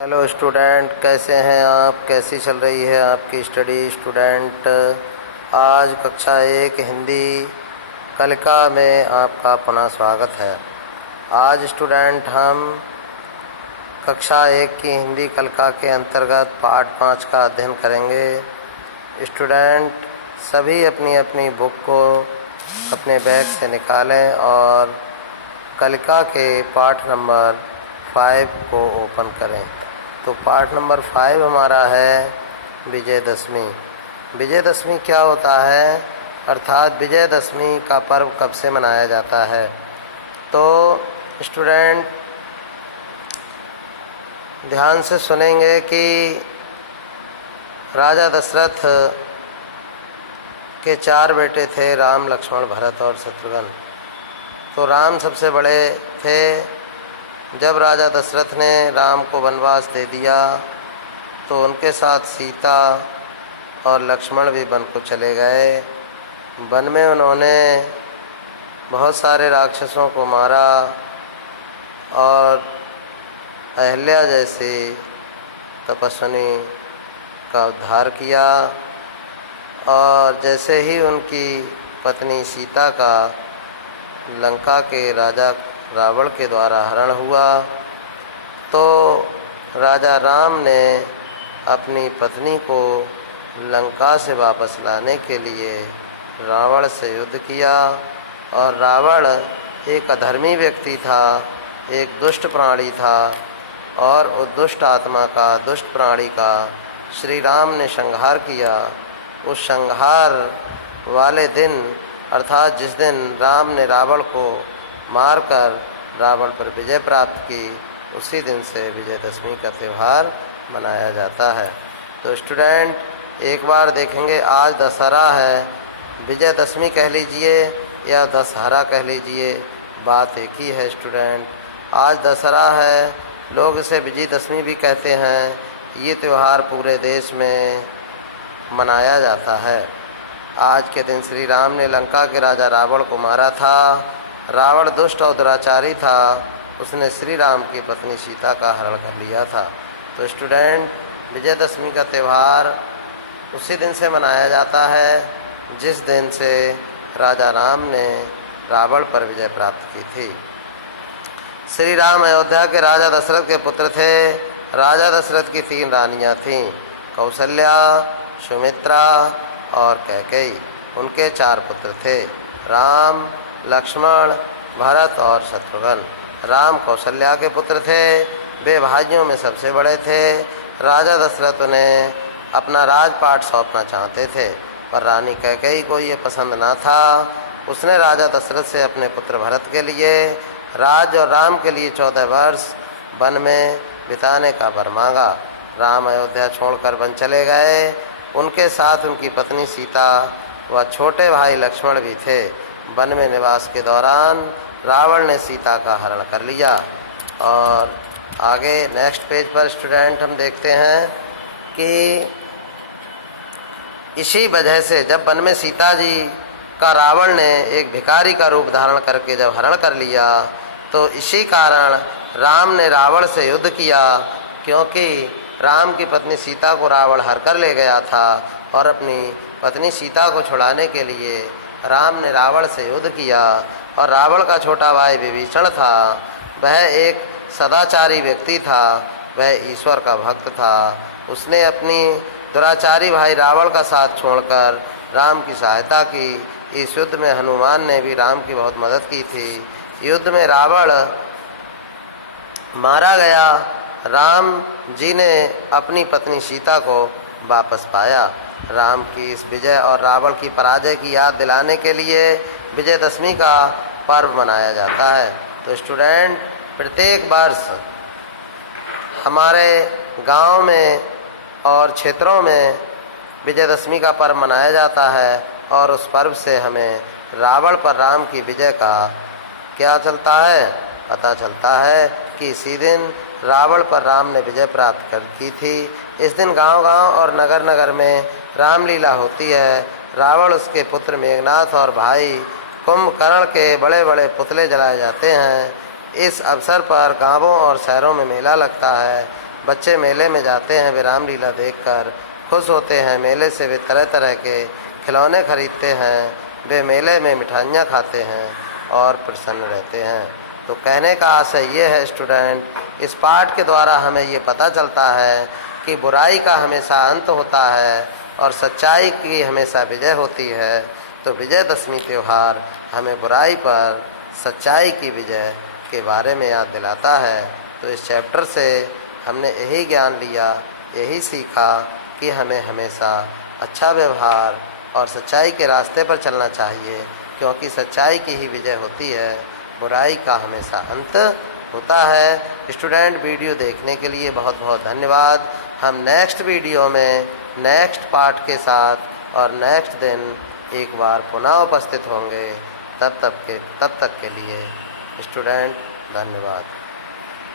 Hello student, कैसे हैं आप? कैसी चल रही है आपकी स्टडी? स्टूडेंट, आज कक्षा 1 हिंदी कलिका में आपका पुनः स्वागत है। आज स्टूडेंट हम कक्षा 1 की हिंदी कलिका के अंतर्गत पाठ 5 का अध्ययन करेंगे। स्टूडेंट सभी अपनी अपनी बुक को अपने बैग से निकालें और कलिका के पाठ नंबर 5 को ओपन करें। तो पाठ नंबर 5 हमारा है विजयदशमी। विजयदशमी क्या होता है, अर्थात विजयदशमी का पर्व कब से मनाया जाता है? तो स्टूडेंट ध्यान से सुनेंगे कि राजा दशरथ के 4 बेटे थे, राम, लक्ष्मण, भरत और शत्रुघ्न। तो राम सबसे बड़े थे। जब राजा दशरथ ने राम को वनवास दे दिया तो उनके साथ सीता और लक्ष्मण भी वन को चले गए। वन में उन्होंने बहुत सारे राक्षसों को मारा और अहल्या जैसी तपस्विनी का उद्धार किया। और जैसे ही उनकी पत्नी सीता का लंका के राजा रावण के द्वारा हरण हुआ तो राजा राम ने अपनी पत्नी को लंका से वापस लाने के लिए रावण से युद्ध किया। और रावण एक अधर्मी व्यक्ति था, एक दुष्ट प्राणी था, और उस दुष्ट आत्मा का, दुष्ट प्राणी का श्री राम ने संहार किया। उस संहार वाले दिन, अर्थात जिस दिन राम ने रावण को मारकर रावण पर विजय प्राप्त की, उसी दिन से विजयदशमी का त्यौहार मनाया जाता है। तो स्टूडेंट एक बार देखेंगे, आज दशहरा है, विजयदशमी कह लीजिए या दशहरा कह लीजिए, बात एक ही है। स्टूडेंट आज दशहरा है, लोग इसे विजयदशमी भी कहते हैं। ये त्यौहार पूरे देश में मनाया जाता है। आज के दिन श्री राम ने लंका के राजा रावण को मारा था। रावण दुष्ट और दुराचारी था, उसने श्री राम की पत्नी सीता का हरण कर लिया था। तो स्टूडेंट विजयदशमी का त्यौहार उसी दिन से मनाया जाता है जिस दिन से राजा राम ने रावण पर विजय प्राप्त की थी। श्री राम अयोध्या के राजा दशरथ के पुत्र थे। राजा दशरथ की 3 रानियां थीं, कौशल्या, सुमित्रा और कैकेयी। उनके 4 पुत्र थे, राम, लक्ष्मण, भरत और शत्रुघ्न। राम कौशल्या के पुत्र थे, वे भाइयों में सबसे बड़े थे। राजा दशरथ उन्हें अपना राजपाट सौंपना चाहते थे, पर रानी कैकेयी को ये पसंद ना था। उसने राजा दशरथ से अपने पुत्र भरत के लिए राज और राम के लिए 14 वर्ष वन में बिताने का वर मांगा। राम अयोध्या छोड़कर वन चले गए। उनके साथ उनकी पत्नी सीता व छोटे भाई लक्ष्मण भी थे। वन में निवास के दौरान रावण ने सीता का हरण कर लिया। और आगे नेक्स्ट पेज पर स्टूडेंट हम देखते हैं कि इसी वजह से जब वन में सीता जी का रावण ने एक भिखारी का रूप धारण करके जब हरण कर लिया, तो इसी कारण राम ने रावण से युद्ध किया, क्योंकि राम की पत्नी सीता को रावण हर कर ले गया था। और अपनी पत्नी सीता को छुड़ाने के लिए राम ने रावण से युद्ध किया। और रावण का छोटा भाई विभीषण था, वह एक सदाचारी व्यक्ति था, वह ईश्वर का भक्त था। उसने अपनी दुराचारी भाई रावण का साथ छोड़कर राम की सहायता की। इस युद्ध में हनुमान ने भी राम की बहुत मदद की थी। युद्ध में रावण मारा गया। राम जी ने अपनी पत्नी सीता को वापस पाया। राम की इस विजय और रावण की पराजय की याद दिलाने के लिए विजयदशमी का पर्व मनाया जाता है। तो स्टूडेंट प्रत्येक वर्ष हमारे गांव में और क्षेत्रों में विजयदशमी का पर्व मनाया जाता है। और उस पर्व से हमें रावण पर राम की विजय का क्या चलता है, पता चलता है कि इसी दिन रावण पर राम ने विजय प्राप्त की थी। इस दिन गांव-गांव और नगर-नगर में रामलीला होती है। रावण, उसके पुत्र मेघनाथ और भाई कुंभकर्ण के बड़े बड़े पुतले जलाए जाते हैं। इस अवसर पर गांवों और शहरों में मेला लगता है। बच्चे मेले में जाते हैं, वे रामलीला देखकर खुश होते हैं। मेले से वे तरह तरह के खिलौने खरीदते हैं, वे मेले में मिठाइयाँ खाते हैं और प्रसन्न रहते हैं। तो कहने का आशय ये है स्टूडेंट, इस पाठ के द्वारा हमें ये पता चलता है कि बुराई का हमेशा अंत होता है और सच्चाई की हमेशा विजय होती है। तो विजयदशमी त्यौहार हमें बुराई पर सच्चाई की विजय के बारे में याद दिलाता है। तो इस चैप्टर से हमने यही ज्ञान लिया, यही सीखा कि हमें हमेशा अच्छा व्यवहार और सच्चाई के रास्ते पर चलना चाहिए, क्योंकि सच्चाई की ही विजय होती है, बुराई का हमेशा अंत होता है। स्टूडेंट, वीडियो देखने के लिए बहुत बहुत धन्यवाद। हम नेक्स्ट वीडियो में नेक्स्ट पार्ट के साथ और नेक्स्ट दिन एक बार पुनः उपस्थित होंगे। तब तक के लिए स्टूडेंट धन्यवाद।